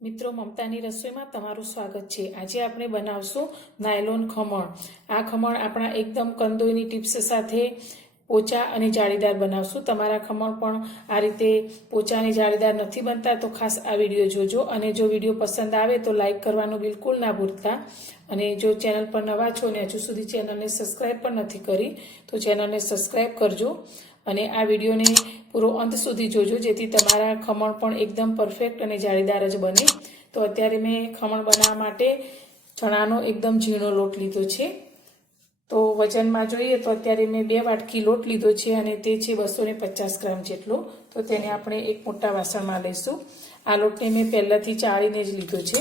મિત્રો, મમતાની રસોઈમાં તમારું સ્વાગત છે। આજે આપણે બનાવશું નાયલોન ખમણ। આ ખમણ આપણા એકદમ કંદોઈની ટિપ્સ સાથે પોચા અને જાળીદાર બનાવશું। તમારા ખમણ પણ આ રીતે પોચા અને જાળીદાર નથી બનતા તો ખાસ આ વિડીયો જોજો। અને જો વિડીયો પસંદ આવે તો લાઈક કરવાનું બિલકુલ ના ભૂલતા। અને જો ચેનલ પર નવા છો ને હજુ સુધી ચેનલને સબસ્ક્રાઈબ પણ નથી કરી તો ચેનલને સબસ્ક્રાઈબ કરજો। અને આ વિડીયોને પૂરો અંત સુધી જોજો જેથી તમારા ખમણ પણ એકદમ પરફેક્ટ અને જાળીદાર જ બને। તો અત્યારે મેં ખમણ બનાવવા માટે ચણાનો એકદમ ઝીણો લોટ લીધો છે। તો વજનમાં જોઈએ તો અત્યારે મેં 2 વાટકી લોટ લીધો છે અને તે છે 250 ગ્રામ જેટલો। તો તેને આપણે એક મોટા વાસણમાં લઈશું। આ લોટને મેં પહેલાંથી ચાળીને જ લીધો છે।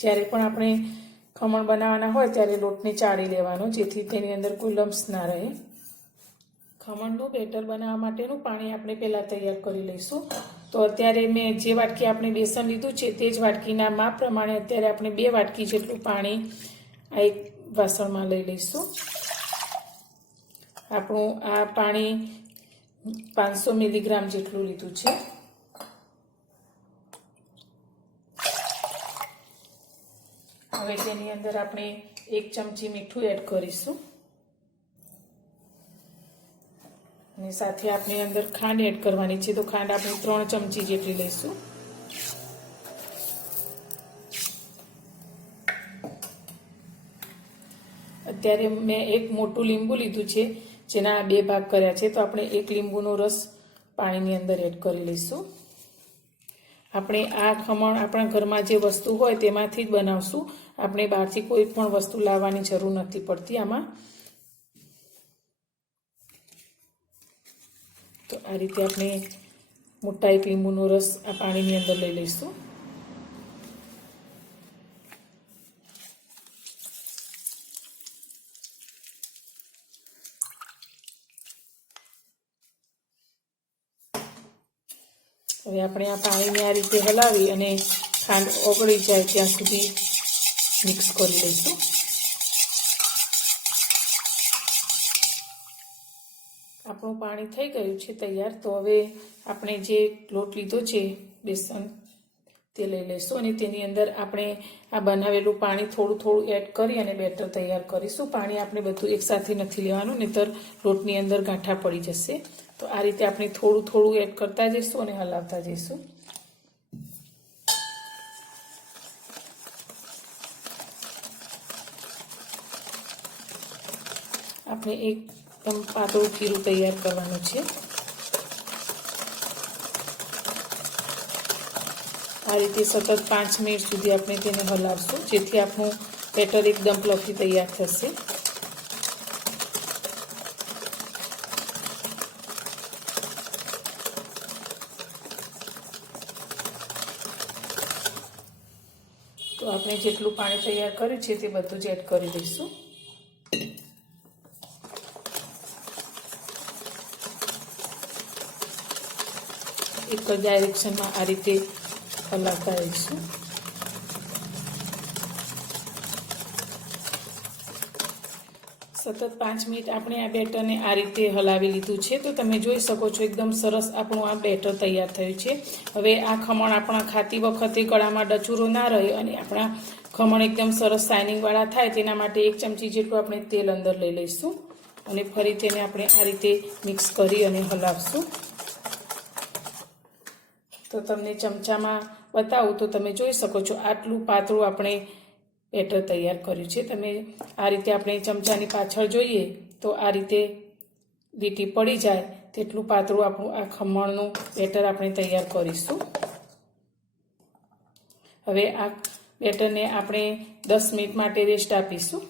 જ્યારે પણ આપણે ખમણ બનાવવાના હોય ત્યારે લોટને ચાળી લેવાનો જેથી તેની અંદર કોઈ લમ્સ ના રહે। ખમણનું બેટર બનાવવા માટેનું પાણી આપણે પહેલાં તૈયાર કરી લઈશું। તો અત્યારે મેં જે વાટકી આપણે બેસન લીધું છે તે જ વાટકીના માપ પ્રમાણે અત્યારે આપણે 2 વાટકી જેટલું પાણી આ એક વાસણમાં લઈ લઈશું। આપણું આ પાણી 500 મિલીગ્રામ જેટલું લીધું છે। હવે તેની અંદર આપણે 1 ચમચી મીઠું એડ કરીશું અને સાથે આપણે અંદર ખાંડ એડ કરવાની છે। તો ખાંડ આપણે 3 ચમચી જેટલી લઈશું। અત્યારે મેં એક મોટું લીંબુ લીધું છે જેના 2 ભાગ કર્યા છે। તો આપણે 1 લીંબુનો રસ પાણીની અંદર એડ કરી લઈશું। આપણે આ ખમણ આપણા ઘરમાં જે વસ્તુ હોય તેમાંથી જ બનાવશું। આપણે બહારથી કોઈ પણ વસ્તુ લાવવાની જરૂર નથી પડતી આમાં। તો આ રીતે આપણે મોટા 1 લીંબુનો રસ આ પાણીની અંદર લઈ લઈશું। હવે આપણે આ પાણીને આ રીતે હલાવી અને ખાંડ ઓગળી જાય ત્યાં સુધી મિક્સ કરી લઈશું। આપણું પાણી થઈ ગયું છે તૈયાર। તો હવે આપણે જે લોટ લીધો છે બેસન તે લઈ લઈશું અને તેની અંદર આપણે આ બનાવેલું પાણી થોડું થોડું એડ કરી અને બેટર તૈયાર કરીશું। પાણી આપણે બધું એકસાથે નથી લેવાનું નહીંતર લોટની અંદર ગાંઠા પડી જશે। તો આ રીતે આપણે થોડું થોડું એડ કરતા જઈશું અને હલાવતા જઈશું। આપણે એકદમ પાતળું ખીરું તૈયાર કરવાનું છે। આ રીતે સતત 5 મિનિટ સુધી આપણે તેને હલાવશું જેથી આપણું બેટર એકદમ ફ્લફી તૈયાર થશે। તો આપણે જેટલું પાણી તૈયાર કર્યું છે તે બધું જ એડ કરી દઈશું। એક જ ડાયરેક્શનમાં આ રીતે હલાવતા રહીશું। સતત 5 મિનિટ આપણે આ બેટરને આ રીતે હલાવી લીધું છે। તો તમે જોઈ શકો છો એકદમ સરસ આપણું આ બેટર તૈયાર થયું છે। હવે આ ખમણ આપણા ખાતી વખતે ગળામાં ડચુરો ના રહે અને આપણા ખમણ એકદમ સરસ શાઇનિંગવાળા થાય તેના માટે 1 ચમચી જેટલું આપણે તેલ અંદર લઈ લઈશું અને ફરી તેને આપણે આ રીતે મિક્સ કરી અને હલાવશું। તો તમને ચમચામાં બતાવું તો તમે જોઈ શકો છો આટલું પાતળું આપણે બેટર તૈયાર કર્યું છે। તમે આ રીતે આપણે ચમચાની પાછળ જોઈએ તો આ રીતે લીટી પડી જાય તેટલું પાતળું આપણું આ ખમણનું બેટર આપણે તૈયાર કરીશું। હવે આ બેટરને આપણે 10 મિનિટ માટે રેસ્ટ આપીશું।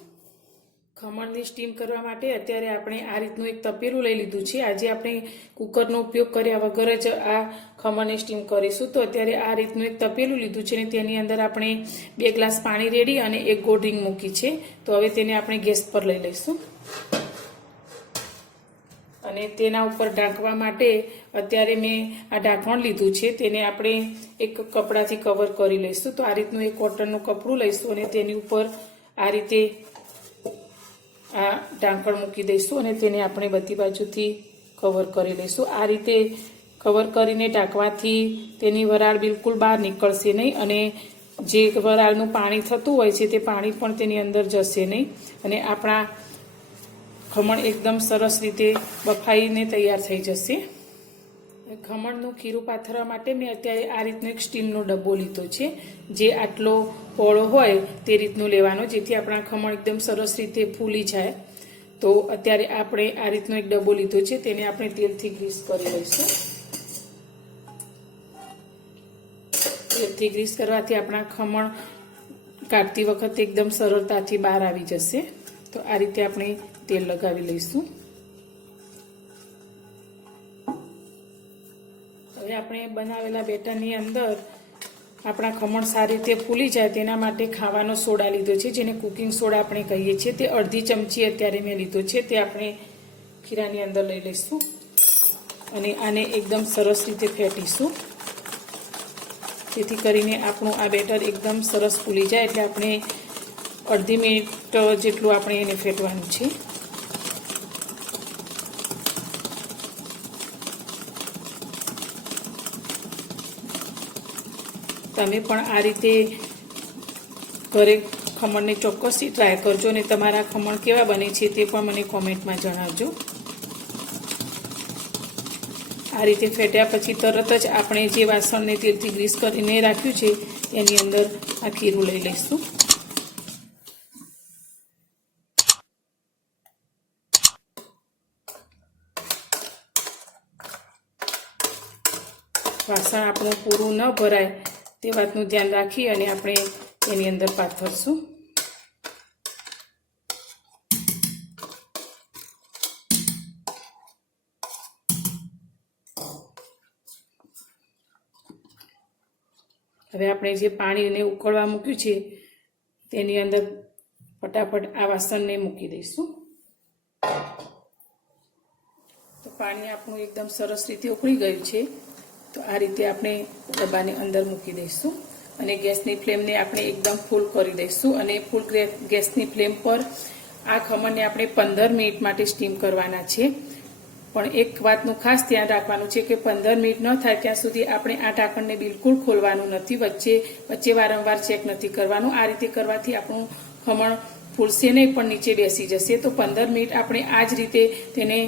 ખમણની સ્ટીમ કરવા માટે અત્યારે આપણે આ રીતનું એક તપેલું લઈ લીધું છે। આજે આપણે કુકરનો ઉપયોગ કર્યા વગર જ આ ખમણને સ્ટીમ કરીશું। તો અત્યારે આ રીતનું એક તપેલું લીધું છે અને તેની અંદર આપણે 2 ગ્લાસ પાણી રેડી અને 1 ગોળ રીંગ મૂકી છે। તો હવે તેને આપણે ગેસ પર લઈ લઈશું અને તેના ઉપર ઢાંકવા માટે અત્યારે મેં આ ઢાંકણ લીધું છે તેને આપણે એક કપડાથી કવર કરી લઈશું। તો આ રીતનું એક કોટનનું કપડું લઈશું અને તેની ઉપર આ રીતે આ ઢાંકણ મૂકી દઈશું અને તેને આપણે બધી બાજુથી કવર કરી લઈશું। આ રીતે કવર કરીને ઢાંકવાથી તેની વરાળ બિલકુલ બહાર નીકળશે નહીં અને જે વરાળનું પાણી થતું હોય છે તે પાણી પણ તેની અંદર જશે નહીં અને આપણા ખમણ એકદમ સરસ રીતે બફાઈને તૈયાર થઈ જશે. ખમણનું ખીરું પાથરવા માટે મેં અત્યારે આ રીતનો એક સ્ટીલનો ડબ્બો લીધો છે, જે આટલો પહોળો હોય તે રીતનું લેવાનો, જેથી આપણા ખમણ એકદમ સરસ રીતે ફૂલી જાય. તો અત્યારે આપણે આ રીતનો એક ડબ્બો લીધો છે, તેને આપણે તેલથી ગ્રીસ કરી લઈશું. તેલથી ગ્રીસ કરવાથી આપણા ખમણ કાઢતી વખતે એકદમ સરળતાથી બહાર આવી જશે. તો આ રીતે આપણે તેલ લગાવી લઈશું. હવે આપણે બનાવેલા બેટરની અંદર આપણા ખમણ સારી રીતે ફૂલી જાય તેના માટે ખાવાનો સોડા લીધો છે, જેને કુકિંગ સોડા આપણે કહીએ છીએ. તે અડધી ચમચી અત્યારે મેં લીધો છે, તે આપણે ખીરાની અંદર લઈ લઈશું અને આને એકદમ સરસ રીતે ફેંટીશું, જેથી કરીને આપણું આ બેટર એકદમ સરસ ફૂલી જાય. એટલે આપણે અડધી મિનિટ જેટલું આપણે એને ફેંટવાનું છે. તમે પણ આ રીતે ઘરે ખમણને ચોક્કસથી ટ્રાય કરજો અને તમારા ખમણ કેવા બને છે તે પણ મને કોમેન્ટમાં જણાવજો. આ રીતે ફેટ્યા પછી તરત જ આપણે જે વાસણને તેલથી ગ્રીસ કરીને રાખ્યું છે એની અંદર આ ખીરું લઈ લઈશું. વાસણ આપણું પૂરું ન ભરાય તે વાતનું ધ્યાન રાખી અને આપણે એની અંદર પાથરશું. હવે આપણે જે પાણીને ઉકળવા મૂક્યું છે તેની અંદર ફટાફટ આ વાસણને મૂકી દઈશું. તો પાણી આપણું એકદમ સરસ રીતે ઉકળી ગયું છે. તો આ રીતે આપણે ડબ્બાને અંદર મૂકી દઈશું અને ગેસની ફ્લેમને આપણે એકદમ ફૂલ કરી દઈશું. અને ફૂલ ગેસની ફ્લેમ પર આ ખમણને આપણે 15 મિનિટ માટે સ્ટીમ કરવાના છે. પણ એક વાતનું ખાસ ધ્યાન રાખવાનું છે કે 15 મિનિટ ન થાય ત્યાં સુધી આપણે આ ઢાંકણને બિલકુલ ખોલવાનું નથી, વચ્ચે વારંવાર ચેક નથી કરવાનું. આ રીતે કરવાથી આપણું ખમણ ફૂલશે નહીં પણ નીચે બેસી જશે. તો 15 મિનિટ આપણે આ જ રીતે તેને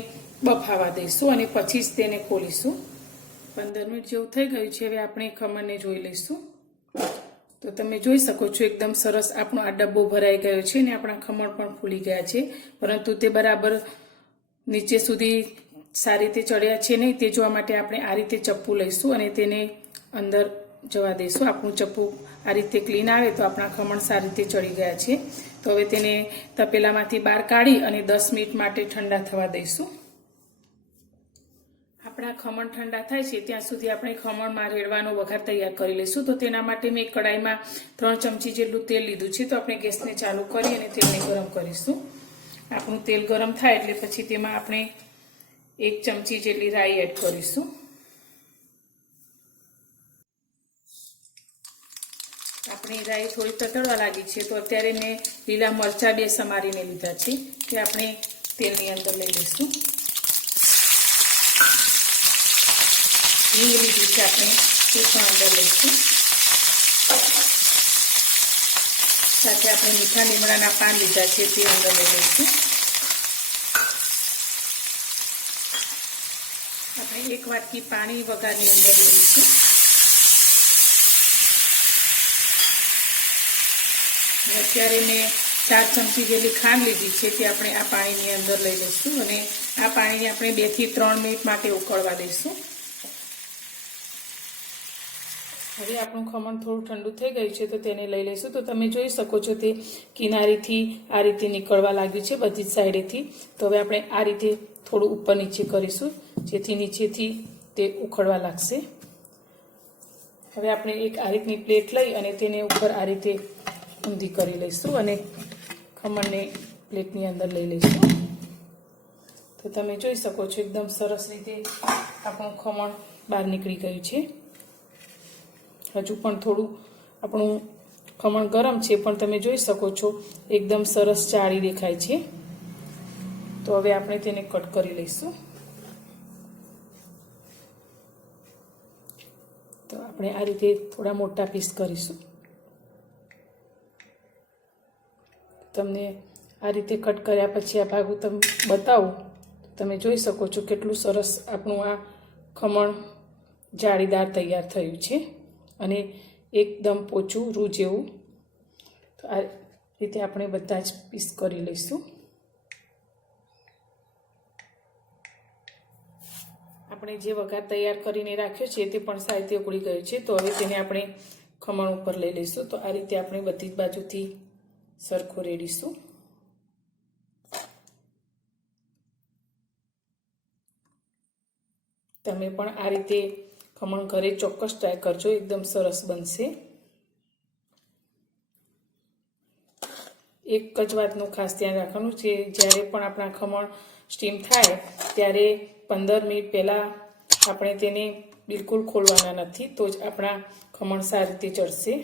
બફાવા દઈશું અને પછી જ તેને ખોલીશું. 15 મિનિટ જેવું થઈ ગયું છે. હવે આપણે ખમણને જોઈ લઈશું. તો તમે જોઈ શકો છો એકદમ સરસ આપણો આ ડબ્બો ભરાઈ ગયો છે અને આપણા ખમણ પણ ફૂલી ગયા છે, પરંતુ તે બરાબર નીચે સુધી સારી રીતે ચડ્યા છે નહીં તે જોવા માટે આપણે આ રીતે ચપ્પુ લઈશું અને તેને અંદર જવા દઈશું. આપણું ચપ્પુ આ રીતે ક્લીન આવે તો આપણા ખમણ સારી રીતે ચડી ગયા છે. તો હવે તેને તપેલામાંથી બહાર કાઢી અને 10 મિનિટ માટે ઠંડા થવા દઈશું. આપણા ખમણ ઠંડા થાય છે ત્યાં સુધી આપણે ખમણમાં રેડવાનો વઘાર તૈયાર કરી લઈશું. તો તેના માટે મેં કડાઈમાં 3 ચમચી જેટલું તેલ લીધું છે. તો આપણે ગેસને ચાલુ કરી અને તેલને ગરમ કરીશું. આપણું તેલ ગરમ થાય એટલે પછી તેમાં આપણે 1 ચમચી જેટલી રાઈ એડ કરીશું. આપણી રાઈ થોડી તતડવા લાગી છે તો અત્યારે મેં લીલા મરચાં 2 સમારીને લીધા છે તે આપણે તેલની અંદર લઈ લઈશું. હિંગ લીધી છે આપણે તે પણ અંદર લઈશું. સાથે આપણે મીઠા લીમડાના પાન લીધા છે તે અંદર લઈ લઈશું. આપણે 1 વાટકી પાણી વઘારની અંદર લઈશું. અત્યારે મેં 4 ચમચી જેટલી ખાંડ લીધી છે તે આપણે આ પાણીની અંદર લઈ લઈશું અને આ પાણીને આપણે 2 થી 3 મિનિટ માટે ઉકળવા દઈશું. હવે આપણું ખમણ થોડું ઠંડુ થઈ ગયું છે તો તેને લઈ લઈશું. તો તમે જોઈ શકો છો તે કિનારીથી આ રીતે નીકળવા લાગ્યું છે બધી જ સાઈડેથી. તો હવે આપણે આ રીતે થોડું ઉપર નીચે કરીશું જેથી નીચેથી તે ઉખડવા લાગશે. હવે આપણે એક આ રીતની પ્લેટ લઈ અને તેને ઉપર આ રીતે ઊંધી કરી લઈશું અને ખમણને પ્લેટની અંદર લઈ લઈશું. તો તમે જોઈ શકો છો એકદમ સરસ રીતે આપણું ખમણ બહાર નીકળી ગયું છે. હજુ પણ થોડું આપણું ખમણ ગરમ છે પણ તમે જોઈ શકો છો એકદમ સરસ જાળી દેખાય છે. તો હવે આપણે તેને કટ કરી લઈશું. આપણે આ રીતે થોડા મોટા પીસ કરીશું. તમને આ રીતે કટ કર્યા પછી આ ભાગ હું તમને બતાવું. તમે જોઈ શકો છો કેટલું સરસ આપણું આ ખમણ જાળીદાર તૈયાર થયું છે અને એકદમ પોચું રૂ જેવું. તો આ રીતે આપણે બધા જ પીસ કરી લઈશું. આપણે જે વઘાર તૈયાર કરીને રાખ્યો છે તે પણ સારી રીતે ઉકળી ગયો છે. તો હવે તેને આપણે ખમણ ઉપર લઈ લઈશું. તો આ રીતે આપણે બધી જ બાજુથી સરખું રેડીશું. તમે પણ આ રીતે ખમણ ઘરે ચોક્કસ ટ્રાય કરજો, એકદમ સરસ બનશે. એક જ વાતનું ખાસ ધ્યાન રાખવાનું છે, જ્યારે પણ આપણા ખમણ સ્ટીમ થાય ત્યારે 15 મિનિટ પહેલાં આપણે તેને બિલકુલ ખોલવાના નથી, તો જ આપણા ખમણ સારી રીતે ચડશે.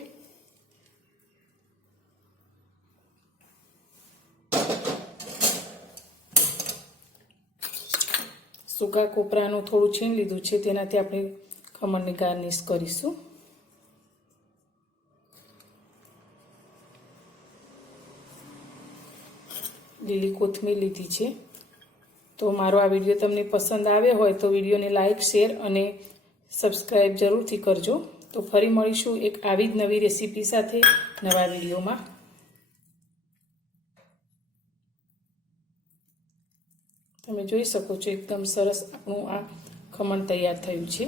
સૂકા કોપરાનું થોડું છીણ લીધું છે, તેનાથી આપણે ખમણની ગાર્નિશ કરીશું. લીલી કોથમીર લીધી છે. તો મારો આ વિડીયો તમને પસંદ આવ્યો હોય તો વિડીયોને લાઇક, શેર અને સબસ્ક્રાઈબ જરૂરથી કરજો. તો ફરી મળીશું એક આવી જ નવી રેસીપી સાથે નવા વિડીયોમાં. તમે જોઈ શકો છો એકદમ સરસ આપણું આ ખમણ તૈયાર થયું છે.